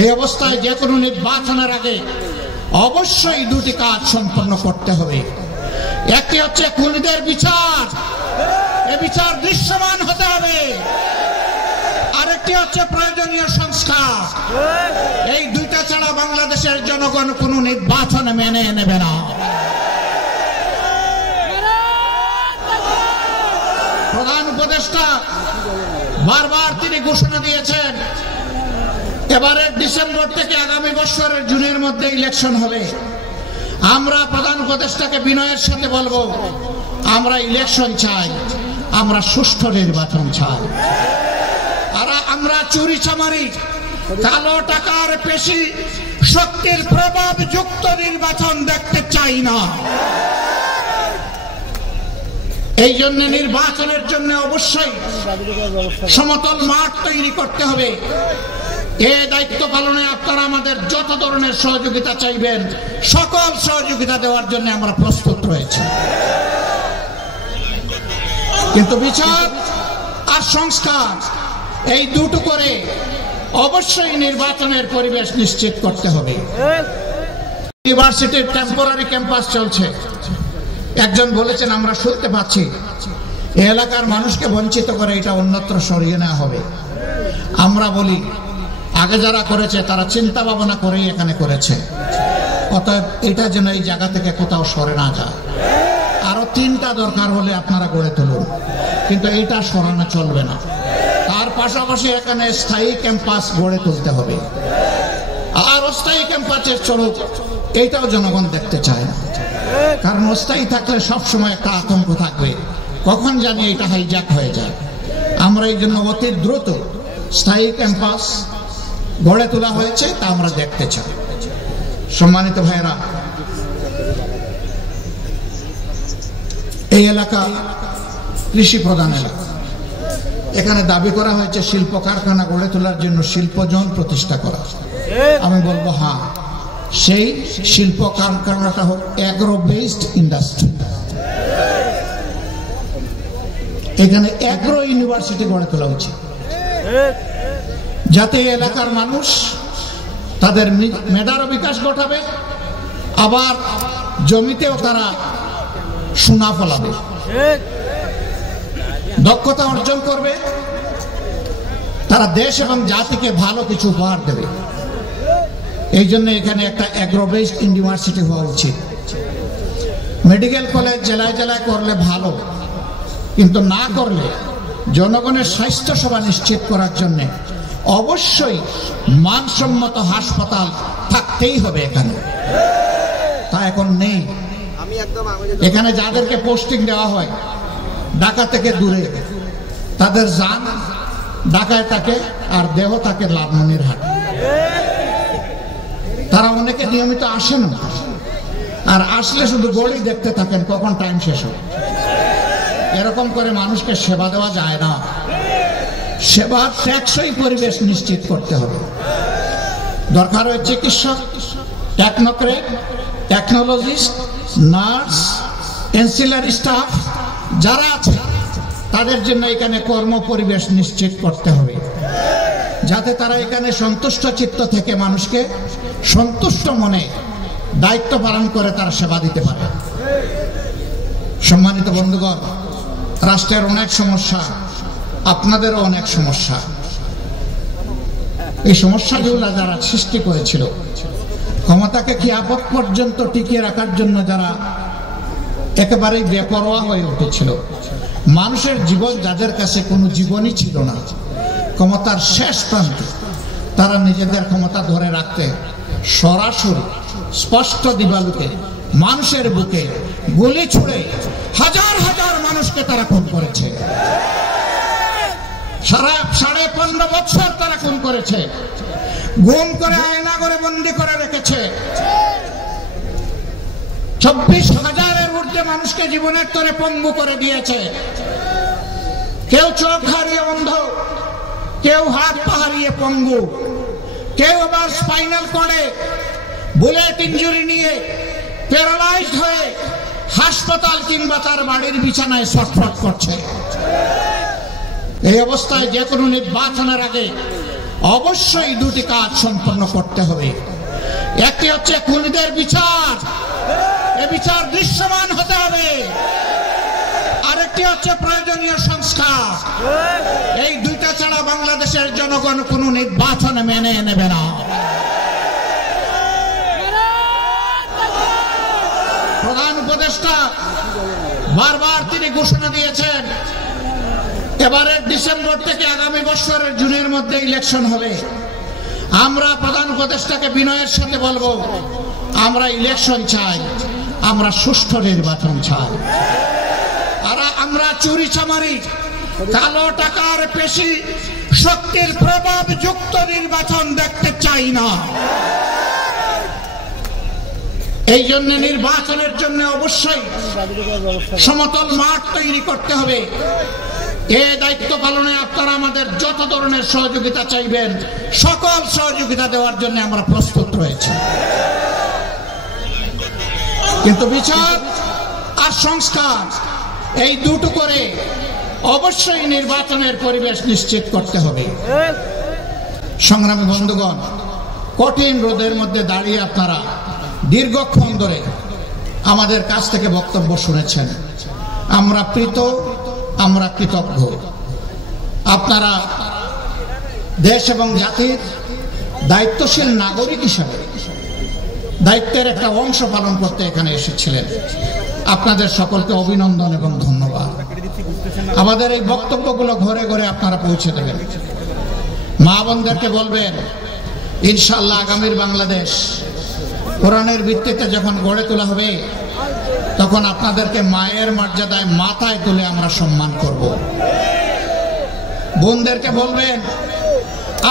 এই অবস্থায় যে কোনো নির্বাচনের আগে অবশ্যই দুটি কাজ সম্পন্ন করতে হবে। একটি হচ্ছে খুনিদের বিচার, এই বিচার দৃশ্যমান হতে হবে। আরেকটি হচ্ছে প্রয়োজনীয় সংস্কার। এই দুইটা ছাড়া বাংলাদেশের জনগণ কোনো নির্বাচন মেনে নেবে না। প্রধান উপদেষ্টা বারবার তিনি ঘোষণা দিয়েছেন এবারের ডিসেম্বর থেকে আগামী বছরের জুনের মধ্যে ইলেকশন হবে। আমরা প্রধান উপদেষ্টাকে বিনয়ের সাথে বলবো, আমরা ইলেকশন চাই, আমরা সুষ্ঠু নির্বাচন চাই। আর আমরা চুরি চামারি, কালো টাকার পেশি শক্তির প্রভাব যুক্ত নির্বাচন দেখতে চাই না। এই জন্য নির্বাচনের জন্য অবশ্যই সমতল মাঠ তৈরি করতে হবে। এই দায়িত্ব পালনে আপনারা আমাদের যত ধরনের সহযোগিতা চাইবেন, সকল সহযোগিতা দেওয়ার জন্য আমরা প্রস্তুত রয়েছি। কিন্তু বিচার আর সংস্কার এই দুটো করে অবশ্যই নির্বাচনের পরিবেশ নিশ্চিত করতে হবে। ইউনিভার্সিটির টেম্পোরারি ক্যাম্পাস চলছে। একজন বলেছেন আমরা শুনতে পাচ্ছি এই এলাকার মানুষকে বঞ্চিত করে এটা অন্যত্র সরিয়ে নেওয়া হবে। আমরা বলি আগে যারা করেছে তারা চিন্তা ভাবনা করেই এখানে করেছে, অতএব এটা যেন এই জায়গা থেকে কোথাও সরে না যায়। আরো 3টা দরকার হলে আপনারা গড়ে তুলুন, কিন্তু এটা সরানো চলবে না। তার পাশাপাশি এখানে স্থায়ী ক্যাম্পাস গড়ে তুলতে হবে। আর অস্থায়ী ক্যাম্পাসের চলুক এইটাও জনগণ দেখতে চায় না, কারণ অস্থায়ী থাকলে সবসময় একটা আতঙ্ক থাকবে, কখন জানি এটা হাইজ্যাক হয়ে যায়। আমরা এই জন্য অতি দ্রুত স্থায়ী ক্যাম্পাস গড়ে তোলা হয়েছে, তা আমরা দেখতে চাই। সম্মানিত ভাইরা, এই এলাকা কৃষি প্রধান এলাকা। এখানে দাবি করা হয়েছে শিল্প কারখানা গড়ে তোলার জন্য শিল্প জোন প্রতিষ্ঠা করা। আমি বলবো হ্যাঁ, সেই শিল্প কারখানাটা হোক অ্যাগ্রো বেসড ইন্ডাস্ট্রি। এখানে অ্যাগ্রো ইউনিভার্সিটি গড়ে তোলা উচিত, যাতে এলাকার মানুষ তাদের মেধারও বিকাশ ঘটাবে, আবার জমিতেও তারা সোনা ফলাবে, দক্ষতা অর্জন করবে, তারা দেশ এবং জাতিকে ভালো কিছু উপহার দেবে। এই জন্য এখানে একটা অ্যাগ্রো বেসড ইউনিভার্সিটি হওয়া উচিত। মেডিকেল কলেজ জেলায় জেলায় করলে ভালো, কিন্তু না করলে জনগণের স্বাস্থ্য সেবা নিশ্চিত করার জন্য অবশ্যই মানসম্মত হাসপাতাল থাকতেই হবে এখানে। তা এখন নেই। এখানে যাদেরকে পোস্টিং দেওয়া হয় ঢাকা থেকে দূরে, তাদের যান ঢাকায় থাকে আর দেহ থাকে লালমনিরহাট। তারা অনেকে নিয়মিত আসেন না, আর আসলে শুধু গড়ি দেখতে থাকেন কখন টাইম শেষ হয়। এরকম করে মানুষকে সেবা দেওয়া যায় না। সেবার টেকসই পরিবেশ নিশ্চিত করতে হবে। দরকার হয় চিকিৎসক, technocrat, technologist, nurse, ancillary staff যারা আছে তাদের জন্য এখানে কর্ম পরিবেশ নিশ্চিত করতে হবে, যাতে তারা এখানে সন্তুষ্ট চিত্ত থেকে মানুষকে সন্তুষ্ট মনে দায়িত্ব পালন করে তারা সেবা দিতে পারে। সম্মানিত বন্ধুগণ, রাষ্ট্রের অনেক সমস্যা, আপনাদেরও অনেক সমস্যা। এই সমস্যাগুলো যারা সৃষ্টি করেছিল, ক্ষমতাকে কিয়ামত পর্যন্ত টিকিয়ে রাখার জন্য যারা একেবারেই বেপরোয়া হয়ে উঠেছিল, মানুষের জীবন যাদের কাছে কোনো জীবনই ছিল না, ক্ষমতার শেষ প্রান্তে তারা নিজেদের ক্ষমতা ধরে রাখতে সরাসরি স্পষ্ট দিবালোকে মানুষের বুকে গুলি ছুড়ে হাজার হাজার মানুষকে তারা খুন করেছে। 15.5 বছর তারা খুন করেছে, গুম করে আয়না করে বন্দি করে রেখেছে। 24,000-এর ঊর্ধ্বে মানুষকে জীবনের তরে পঙ্গু করে দিয়েছে। কেউ চোখ হারিয়ে অন্ধ, কেউ হাত পা হারিয়ে পঙ্গু, কেউ আবার স্পাইনাল কর্ডে বুলেট ইনজুরি নিয়ে প্যারালাইজড হয়ে হাসপাতাল কিংবা তার বাড়ির বিছানায় ছটফট করছে। এই অবস্থায় যে কোনো নির্বাচনের আগে অবশ্যই দুটি কাজ সম্পন্ন করতে হবে। একটি হচ্ছে খুনিদের বিচার, এ বিচার দৃশ্যমান হতে হবে। আরেকটি হচ্ছে প্রয়োজনীয় সংস্কার। এই দুইটা ছাড়া বাংলাদেশের জনগণ কোনো নির্বাচন মেনে নেবে না। প্রধান উপদেষ্টা বারবার তিনি ঘোষণা দিয়েছেন, এবারের ডিসেম্বর থেকে আগামী বছরের জুনের মধ্যে ইলেকশন হবে। আমরা প্রধান উপদেষ্টাকে বিনয়ের সাথে বলবো, আমরা ইলেকশন চাই, আমরা সুষ্ঠু নির্বাচন চাই। আর আমরা চুরি চামারি, কালো টাকার পেশি শক্তির প্রভাব যুক্ত নির্বাচন দেখতে চাই না। এই জন্য নির্বাচনের জন্য অবশ্যই সমতল মাঠ তৈরি করতে হবে। এই দায়িত্ব পালনে আপনারা আমাদের যত ধরনের সহযোগিতা চাইবেন, সকল সহযোগিতা দেওয়ার জন্য আমরা প্রস্তুত রয়েছি। কিন্তু বিচার আর সংস্কার এই দুটো করে অবশ্যই নির্বাচনের পরিবেশ নিশ্চিত করতে হবে। সংগ্রামী বন্ধুগণ, কঠিন রোদের মধ্যে দাঁড়িয়ে আপনারা দীর্ঘক্ষণ ধরে আমাদের কাছ থেকে বক্তব্য শুনেছেন। আমরা প্রীত, আমরা কৃতজ্ঞ। আপনারা দেশ এবং জাতির দায়িত্বশীল নাগরিক হিসাবে দায়িত্বের একটা অংশ পালন করতে এখানে এসেছিলেন। আপনাদের সকলকে অভিনন্দন এবং ধন্যবাদ। আমাদের এই বক্তব্যগুলো ঘরে ঘরে আপনারা পৌঁছে দেবেন। মা বোনদেরকে বলবেন, ইনশাআল্লাহ আগামীর বাংলাদেশ কোরআনের ভিত্তিতে যখন গড়ে তোলা হবে, তখন আপনাদেরকে মায়ের মর্যাদায় মাথায় তুলে আমরা সম্মান করব। বোনদেরকে বলবেন,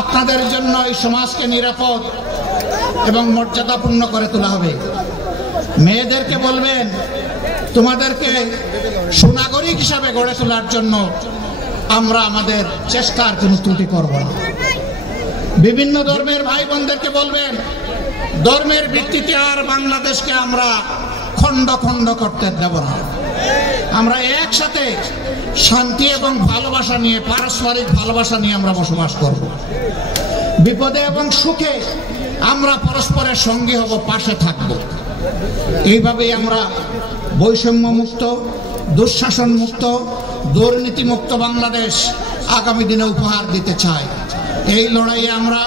আপনাদের জন্য এই সমাজকে নিরাপদ এবং মর্যাদাপূর্ণ করে তোলা হবে। মেয়েদেরকে বলবেন, তোমাদেরকে সুনাগরিক হিসাবে গড়ে তোলার জন্য আমরা আমাদের চেষ্টার কোনো ত্রুটি করব না। বিভিন্ন ধর্মের ভাই বোনদেরকে বলবেন, ধর্মের ভিত্তিতে আর বাংলাদেশকে আমরা খণ্ড খণ্ড করতে দেব না। আমরা একসাথে শান্তি এবং ভালোবাসা নিয়ে, পারস্পরিক ভালোবাসা নিয়ে আমরা বসবাস করব। বিপদে এবং সুখে আমরা পরস্পরের সঙ্গী হব, পাশে থাকব। এইভাবেই আমরা বৈষম্য মুক্ত, দুঃশাসন মুক্ত, দুর্নীতি মুক্ত বাংলাদেশ আগামী দিনে উপহার দিতে চাই। এই লড়াইয়ে আমরা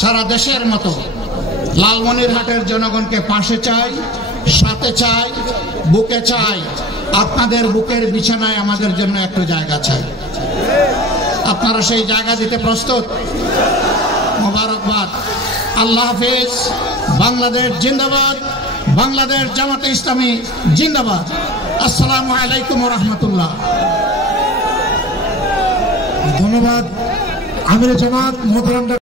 সারা দেশের মতো লালমনিরহাটের জনগণকে পাশে চাই, সাথে চাই, বুকে চাই। আপনাদের বুকের বিছানায় আমাদের জন্য একটু জায়গা চাই। আপনারা সেই জায়গা দিতে প্রস্তুত? মোবারকবাদ। আল্লাহ হাফেজ। বাংলাদেশ জিন্দাবাদ। বাংলাদেশ জামাতে ইসলামী জিন্দাবাদ। আসসালামু আলাইকুম ওয়া রাহমাতুল্লাহ। ধন্যবাদ আমির জামাত মোহতারাম।